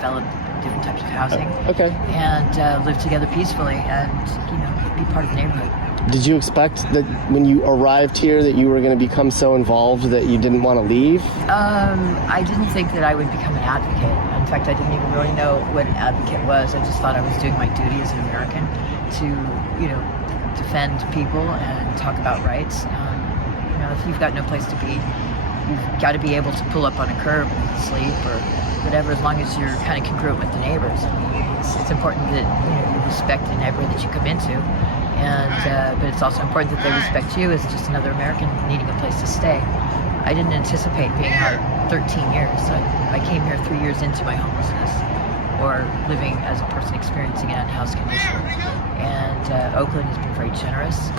develop different types of housing. Okay. And live together peacefully and, be part of the neighborhood. Did you expect that when you arrived here that you were going to become so involved that you didn't want to leave? I didn't think that I would become an advocate. In fact, I didn't even really know what an advocate was. I just thought I was doing my duty as an American to, defend people and talk about rights. If you've got no place to be, you've got to be able to pull up on a curb and sleep or whatever, as long as you're kind of congruent with the neighbors. I mean, it's important that you respect the neighborhood that you come into. But it's also important that they respect you as just another American needing a place to stay. I didn't anticipate being here 13 years. I came here 3 years into my homelessness, or living as a person experiencing an unhoused condition. And Oakland has been very generous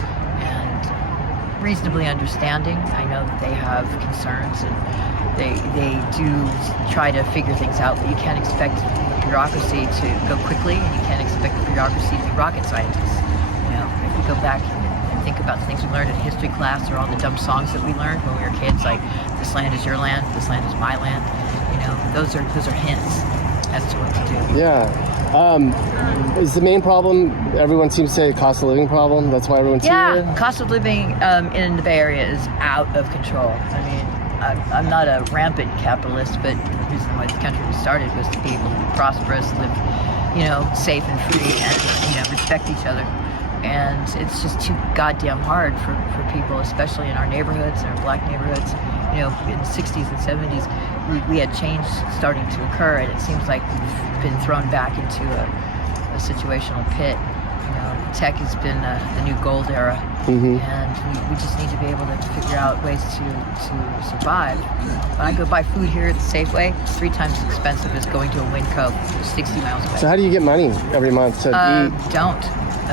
and reasonably understanding. I know that they have concerns and they do try to figure things out, but you can't expect the bureaucracy to go quickly, and you can't expect the bureaucracy to be rocket scientists. If we go back and think about the things we learned in history class, or all the dumb songs that we learned when we were kids, like "This land is your land, this land is my land," those are hints as to what to do. Yeah. Is the main problem, everyone seems to say, cost of living problem? That's why everyone's here? Yeah, cost of living in the Bay Area is out of control. I mean, I'm not a rampant capitalist, but the reason why this country was started was to be able to be prosperous, live, safe and free, and, respect each other. And it's just too goddamn hard for people, especially in our neighborhoods, in our black neighborhoods. In the 60s and 70s, we had change starting to occur, and it seems like we've been thrown back into a situational pit. Tech has been the new gold era, and we just need to be able to figure out ways to survive. When I go buy food here at the Safeway, it's 3 times as expensive as going to a Winco 60 miles away. So how do you get money every month to eat? Don't.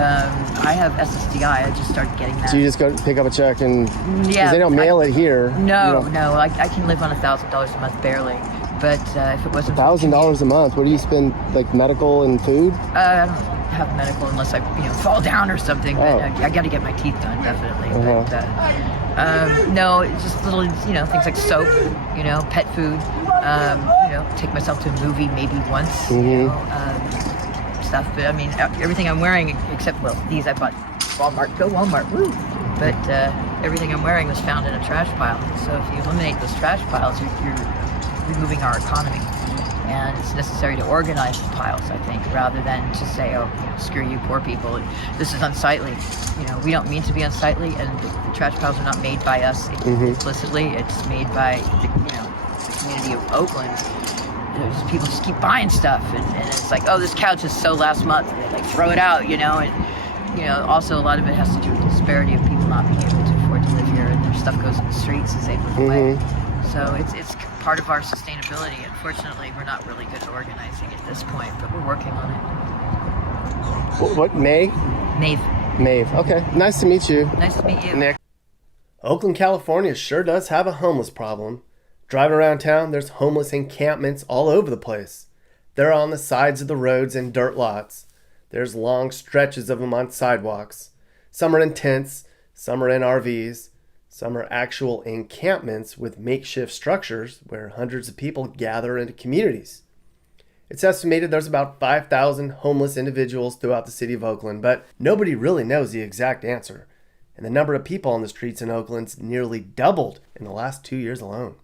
I have SSDI. I just started getting that. So you just go pick up a check and... Yeah. They don't mail it here. No. I can live on $1,000 a month barely. But if it wasn't... $1,000 a month? What do you spend, like medical and food? I don't have medical unless I fall down or something. But I got to get my teeth done, definitely. But no, it's just little, things like soap, pet food, take myself to a movie maybe once, stuff. But I mean, everything I'm wearing, except, these I bought Walmart. Go Walmart, woo! But everything I'm wearing was found in a trash pile. So if you eliminate those trash piles, you're removing our economy. And it's necessary to organize the piles, I think, rather than to say, screw you poor people, this is unsightly. We don't mean to be unsightly, and the trash piles are not made by us implicitly. It's made by the community of Oakland. There's people just keep buying stuff, and it's like, this couch is so last month, and they throw it out, and also a lot of it has to do with the disparity of people not being able to afford to live here, and their stuff goes in the streets as they move away. So it's part of our sustainability. Unfortunately, we're not really good at organizing at this point, but we're working on it. What, Maeve? Maeve. Okay. Nice to meet you. Nice to meet you. Nick. Oakland, California sure does have a homeless problem. Driving around town, there's homeless encampments all over the place. They're on the sides of the roads and dirt lots. There's long stretches of them on sidewalks. Some are in tents, some are in RVs. Some are actual encampments with makeshift structures where hundreds of people gather into communities. It's estimated there's about 5,000 homeless individuals throughout the city of Oakland, but nobody really knows the exact answer. And the number of people on the streets in Oakland's nearly doubled in the last 2 years alone.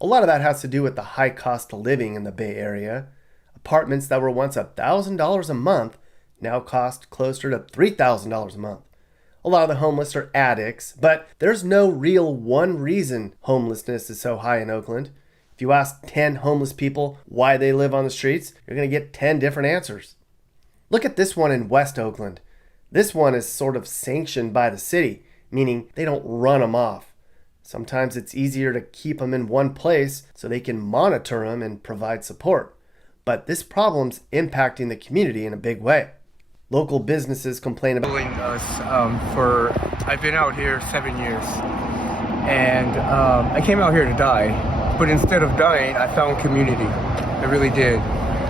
A lot of that has to do with the high cost of living in the Bay Area. Apartments that were once $1,000 a month now cost closer to $3,000 a month. A lot of the homeless are addicts, but there's no real one reason homelessness is so high in Oakland. If you ask 10 homeless people why they live on the streets, you're going to get 10 different answers. Look at this one in West Oakland. This one is sort of sanctioned by the city, meaning they don't run them off. Sometimes it's easier to keep them in one place so they can monitor them and provide support. But this problem's impacting the community in a big way. Local businesses complain about I've been out here 7 years, and I came out here to die, but instead of dying, I found community. I really did.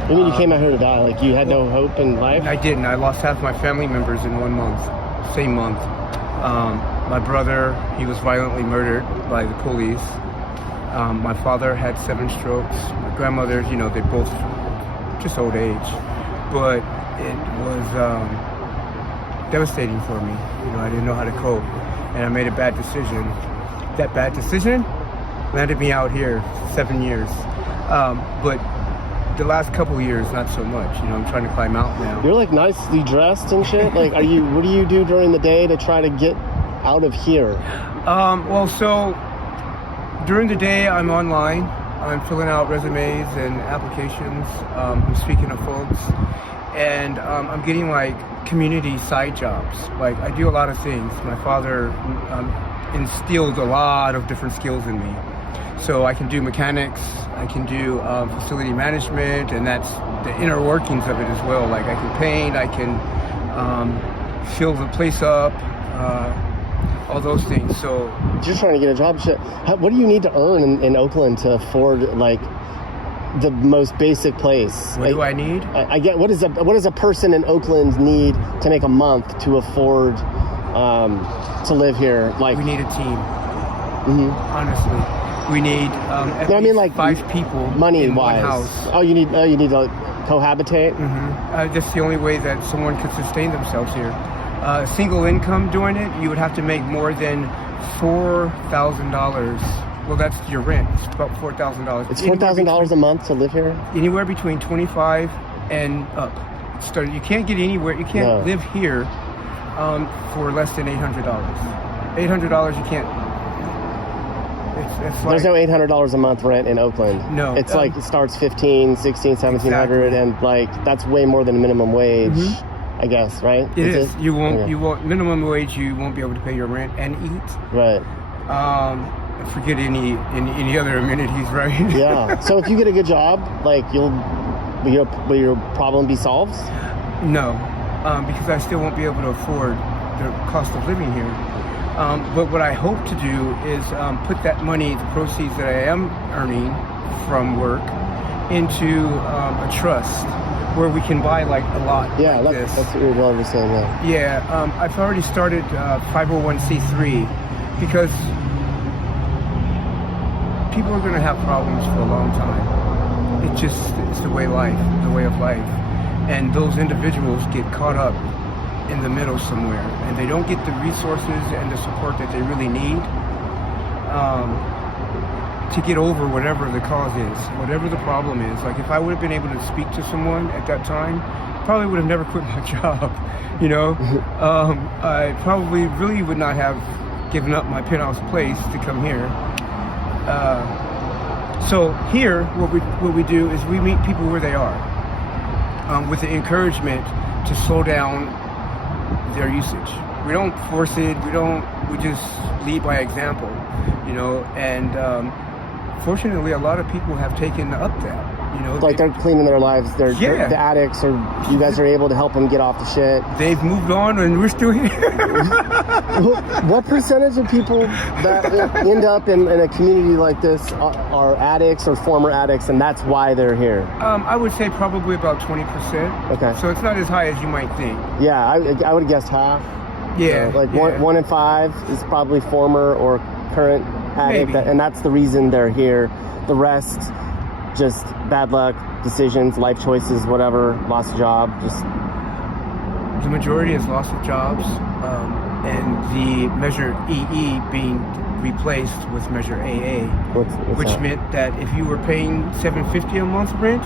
You mean you came out here to die? Like you had no hope in life? I didn't. I lost half my family members in 1 month, same month. My brother, he was violently murdered by the police. My father had 7 strokes. My grandmother, they both just old age. But it was devastating for me. You know, I didn't know how to cope, and I made a bad decision. That bad decision landed me out here 7 years. But the last couple years, not so much. You know, I'm trying to climb out now. You're like nicely dressed and shit. Like, what do you do during the day to try to get out of here? Well, so during the day, I'm online. I'm filling out resumes and applications. I'm speaking to folks, and I'm getting like community side jobs. Like, I do a lot of things. My father instilled a lot of different skills in me. So I can do mechanics, I can do facility management, and that's the inner workings of it as well. Like, I can paint, I can fill the place up, all those things. So Just trying to get a job. Shit. What do you need to earn in Oakland to afford like the most basic place? what do I need? I get what does a person in Oakland need to make a month to afford to live here? Like, We need a team, mhm. honestly. We need at No, I mean, least like, 5 people money in wise. one house. Oh, you need to cohabitate. That's the only way that someone could sustain themselves here. Single income doing it, you would have to make more than $4,000. Well, that's your rent. It's about $4,000. It's $4,000 a month to live here. Anywhere between 25 and up. You can't get anywhere. You can't No. live here for less than $800. $800 you can't. It's like, There's no $800 a month rent in Oakland. No. It's like it starts 15, 16, 1700, Exactly. and like that's way more than minimum wage, I guess, right? it is. You won't. Okay. You won't. Minimum wage. You won't be able to pay your rent and eat. Right. Forget any other amenities, right? Yeah. So if you get a good job, like will your problem be solved? No, because I still won't be able to afford the cost of living here. But what I hope to do is put that money, the proceeds that I am earning from work, into a trust where we can buy like a lot. Yeah, like this. that's what you're well just saying. Yeah. Yeah, I've already started 501c3 because people are going to have problems for a long time. It's the way of life. And those individuals get caught up in the middle somewhere, and they don't get the resources and the support that they really need to get over whatever the cause is, whatever the problem is. Like, if I would have been able to speak to someone at that time, probably would have never quit my job, you know? I probably really would not have given up my penthouse place to come here. So here, what we do is we meet people where they are, with the encouragement to slow down their usage. We don't force it. We just lead by example, you know. And fortunately, a lot of people have taken up that, you know. Like they're cleaning their lives. They're the addicts, or you guys are able to help them get off the shit. They've moved on, and we're still here. What percentage of people that end up in a community like this are addicts or former addicts, and that's why they're here? I would say probably about 20%. Okay. So it's not as high as you might think. Yeah, I would have guessed half. Yeah. Like one in 5 is probably former or current addict, Maybe. and that's the reason they're here. The rest, just bad luck, decisions, life choices, whatever, lost a job, just... The majority is loss of jobs, and the measure EE being replaced with measure AA, What's which that? meant that if you were paying $750 a month rent,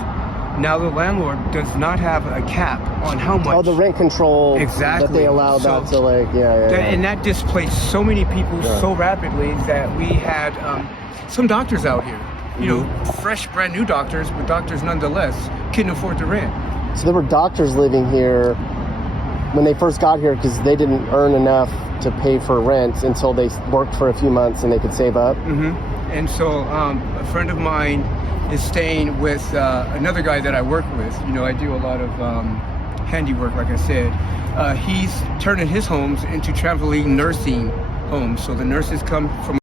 now the landlord does not have a cap on how much. Oh, the rent control Exactly. that they allowed So- that to, like, yeah. And that displaced so many people so rapidly that we had some doctors out here, you know, fresh, brand new doctors, but doctors nonetheless couldn't afford the rent. So there were doctors living here when they first got here because they didn't earn enough to pay for rent until they worked for a few months and they could save up. And so a friend of mine is staying with another guy that I work with. You know, I do a lot of handiwork, like I said. He's turning his homes into traveling nursing homes. So the nurses come from